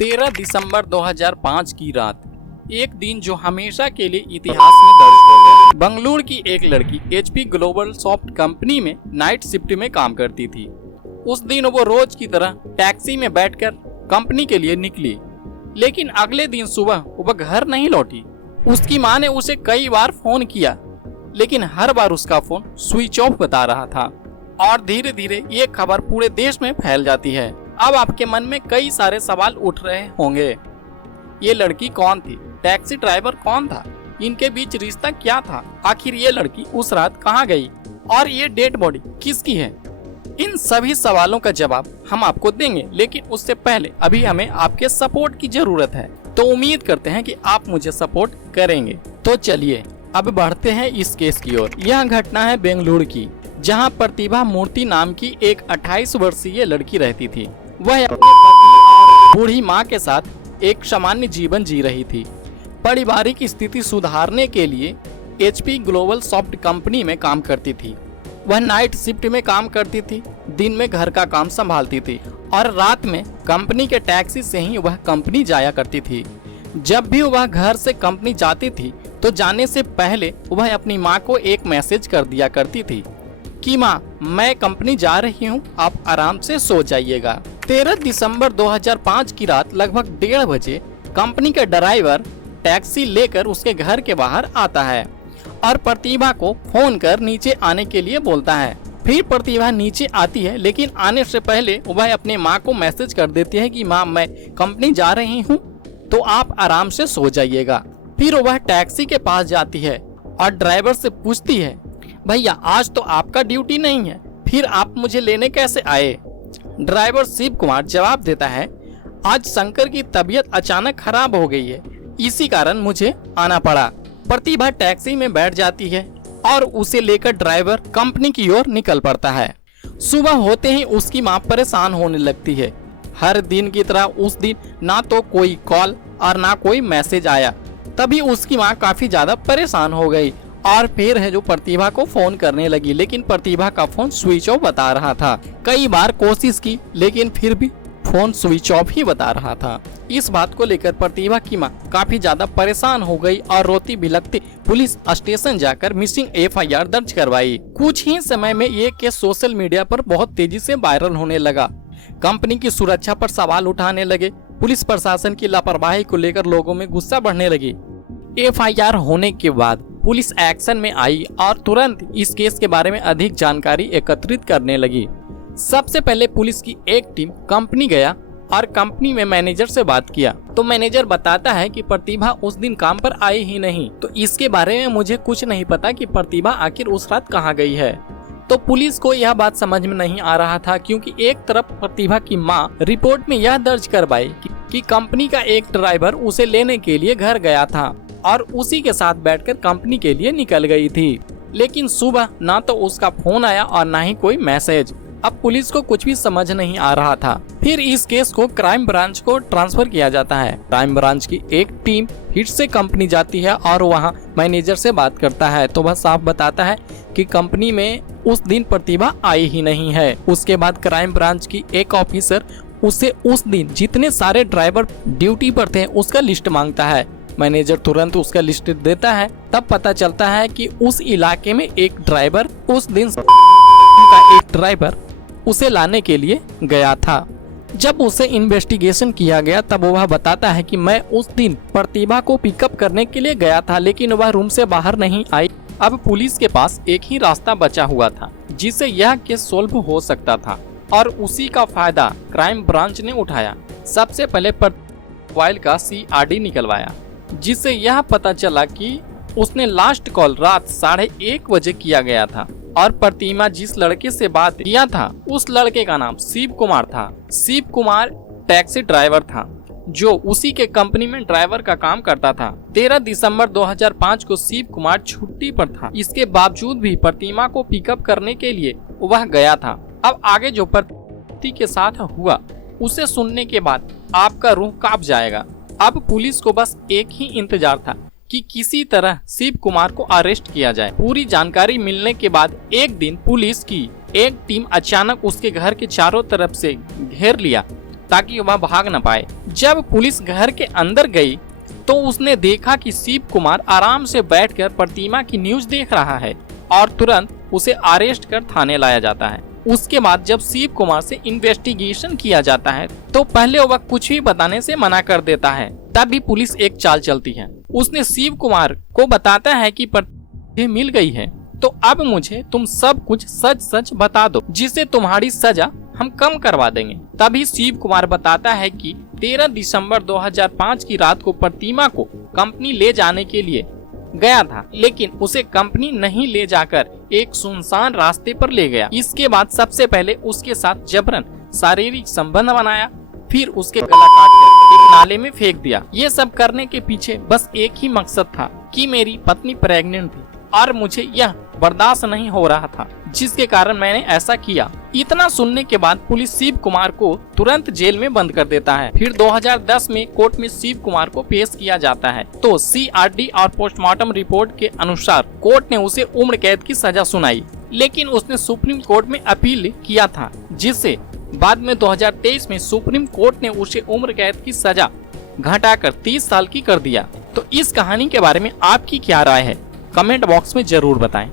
13 दिसंबर 2005 की रात, एक दिन जो हमेशा के लिए इतिहास में दर्ज हो गया। बंगलुरु की एक लड़की HP ग्लोबल सॉफ्ट कंपनी में नाइट शिफ्ट में काम करती थी। उस दिन वो रोज की तरह टैक्सी में बैठकर कंपनी के लिए निकली, लेकिन अगले दिन सुबह वो घर नहीं लौटी। उसकी मां ने उसे कई बार फोन किया, लेकिन हर बार उसका फोन स्विच ऑफ बता रहा था। और धीरे धीरे ये खबर पूरे देश में फैल जाती है। अब आपके मन में कई सारे सवाल उठ रहे होंगे, ये लड़की कौन थी, टैक्सी ड्राइवर कौन था, इनके बीच रिश्ता क्या था, आखिर ये लड़की उस रात कहाँ गई और ये डेड बॉडी किसकी है। इन सभी सवालों का जवाब हम आपको देंगे, लेकिन उससे पहले अभी हमें आपके सपोर्ट की जरूरत है। तो उम्मीद करते हैं कि आप मुझे सपोर्ट करेंगे। तो चलिए अब बढ़ते हैं इस केस की ओर। यह घटना है बेंगलुरु की, जहां प्रतिभा मूर्ति नाम की एक 28 वर्षीय लड़की रहती थी। वह अपने पति और बूढ़ी मां के साथ एक सामान्य जीवन जी रही थी। पारिवारिक स्थिति सुधारने के लिए HP ग्लोबल सॉफ्ट कंपनी में काम करती थी। वह नाइट शिफ्ट में काम करती थी, दिन में घर का काम संभालती थी और रात में कंपनी के टैक्सी से ही वह कंपनी जाया करती थी। जब भी वह घर से कंपनी जाती थी तो जाने से पहले वह अपनी मां को एक मैसेज कर दिया करती थी कि मां, मैं कंपनी जा रही हूं, आप आराम से सो जाइएगा। 13 दिसंबर 2005 की रात लगभग 1:30 बजे कंपनी का ड्राइवर टैक्सी लेकर उसके घर के बाहर आता है और प्रतिभा को फोन कर नीचे आने के लिए बोलता है। फिर प्रतिभा नीचे आती है, लेकिन आने से पहले वह अपने माँ को मैसेज कर देती है कि माँ, मैं कंपनी जा रही हूँ, तो आप आराम से सो जाइएगा। फिर वह टैक्सी के पास जाती है और ड्राइवर से पूछती है, भैया आज तो आपका ड्यूटी नहीं है, फिर आप मुझे लेने कैसे आए। ड्राइवर शिव कुमार जवाब देता है, आज शंकर की तबीयत अचानक खराब हो गई है, इसी कारण मुझे आना पड़ा। प्रतिभा टैक्सी में बैठ जाती है और उसे लेकर ड्राइवर कंपनी की ओर निकल पड़ता है। सुबह होते ही उसकी मां परेशान होने लगती है। हर दिन की तरह उस दिन ना तो कोई कॉल और ना कोई मैसेज आया। तभी उसकी मां काफी ज्यादा परेशान हो गई और फिर है जो प्रतिभा को फोन करने लगी, लेकिन प्रतिभा का फोन स्विच ऑफ बता रहा था। कई बार कोशिश की, लेकिन फिर भी फोन स्विच ऑफ ही बता रहा था। इस बात को लेकर प्रतिभा की मां काफी ज्यादा परेशान हो गई और रोती बिलखती पुलिस स्टेशन जाकर मिसिंग FIR दर्ज करवाई। कुछ ही समय में ये केस सोशल मीडिया पर बहुत तेजी से वायरल होने लगा। कंपनी की सुरक्षा पर सवाल उठाने लगे। पुलिस प्रशासन की लापरवाही को लेकर लोगों में गुस्सा बढ़ने लगी। FIR होने के बाद पुलिस एक्शन में आई और तुरंत इस केस के बारे में अधिक जानकारी एकत्रित करने लगी। सबसे पहले पुलिस की एक टीम कंपनी गया और कंपनी में मैनेजर से बात किया, तो मैनेजर बताता है कि प्रतिभा उस दिन काम पर आई ही नहीं, तो इसके बारे में मुझे कुछ नहीं पता कि प्रतिभा आखिर उस रात कहाँ गई है। तो पुलिस को यह बात समझ में नहीं आ रहा था, क्योंकि एक तरफ प्रतिभा की मां रिपोर्ट में यह दर्ज करवाई कि कंपनी का एक ड्राइवर उसे लेने के लिए घर गया था और उसी के साथ बैठकर कंपनी के लिए निकल गई थी, लेकिन सुबह ना तो उसका फोन आया और ना ही कोई मैसेज। अब पुलिस को कुछ भी समझ नहीं आ रहा था। फिर इस केस को क्राइम ब्रांच को ट्रांसफर किया जाता है। क्राइम ब्रांच की एक टीम फिर से कंपनी जाती है और वहां मैनेजर से बात करता है, तो वह साफ बताता है कि कंपनी में उस दिन प्रतिभा आई ही नहीं है। उसके बाद क्राइम ब्रांच की एक ऑफिसर उसे उस दिन जितने सारे ड्राइवर ड्यूटी पर थे उसका लिस्ट मांगता है। मैनेजर तुरंत उसका लिस्ट देता है। तब पता चलता है कि उस इलाके में एक ड्राइवर उस दिन उसे लाने के लिए गया था। जब उसे इन्वेस्टिगेशन किया गया तब वह बताता है कि मैं उस दिन प्रतिभा को पिकअप करने के लिए गया था, लेकिन वह रूम से बाहर नहीं आई। अब पुलिस के पास एक ही रास्ता बचा हुआ था जिससे यह केस सोल्व हो सकता था और उसी का फायदा क्राइम ब्रांच ने उठाया। सबसे पहले मोबाइल का CRD निकलवाया, जिससे यह पता चला कि उसने लास्ट कॉल रात 1:30 बजे किया गया था और प्रतिभा जिस लड़के से बात किया था उस लड़के का नाम शिव कुमार था। शिव कुमार टैक्सी ड्राइवर था जो उसी के कंपनी में ड्राइवर का काम करता था। 13 दिसंबर 2005 को शिव कुमार छुट्टी पर था। इसके बावजूद भी प्रतिभा को पिकअप करने के लिए वह गया था। अब आगे जो प्रति के साथ हुआ उसे सुनने के बाद आपका रूह कांप जाएगा। अब पुलिस को बस एक ही इंतजार था कि किसी तरह शिव कुमार को अरेस्ट किया जाए। पूरी जानकारी मिलने के बाद एक दिन पुलिस की एक टीम अचानक उसके घर के चारों तरफ से घेर लिया ताकि वह भाग न पाए। जब पुलिस घर के अंदर गई तो उसने देखा कि शिव कुमार आराम से बैठकर प्रतिमा की न्यूज देख रहा है और तुरंत उसे अरेस्ट कर थाने लाया जाता है। उसके बाद जब शिव कुमार से इन्वेस्टिगेशन किया जाता है तो पहले वह कुछ भी बताने से मना कर देता है। तभी पुलिस एक चाल चलती है। उसने शिव कुमार को बताता है कि प्रतिमा मिल गई है, तो अब मुझे तुम सब कुछ सच सच बता दो, जिससे तुम्हारी सजा हम कम करवा देंगे। तभी शिव कुमार बताता है कि 13 दिसंबर 2005 की रात को प्रतिमा को कंपनी ले जाने के लिए गया था, लेकिन उसे कंपनी नहीं ले जाकर एक सुनसान रास्ते पर ले गया। इसके बाद सबसे पहले उसके साथ जबरन शारीरिक संबंध बनाया, फिर उसके गला काटकर एक नाले में फेंक दिया। ये सब करने के पीछे बस एक ही मकसद था कि मेरी पत्नी प्रेग्नेंट थी और मुझे यह बर्दाश्त नहीं हो रहा था, जिसके कारण मैंने ऐसा किया। इतना सुनने के बाद पुलिस शिव कुमार को तुरंत जेल में बंद कर देता है। फिर 2010 में कोर्ट में शिव कुमार को पेश किया जाता है तो CRD और पोस्टमार्टम रिपोर्ट के अनुसार कोर्ट ने उसे उम्र कैद की सजा सुनाई, लेकिन उसने सुप्रीम कोर्ट में अपील किया था, जिससे बाद में 2023 में सुप्रीम कोर्ट ने उसे उम्र कैद की सजा घटाकर 30 साल की कर दिया। तो इस कहानी के बारे में आपकी क्या राय है, कमेंट बॉक्स में जरूर बताएं।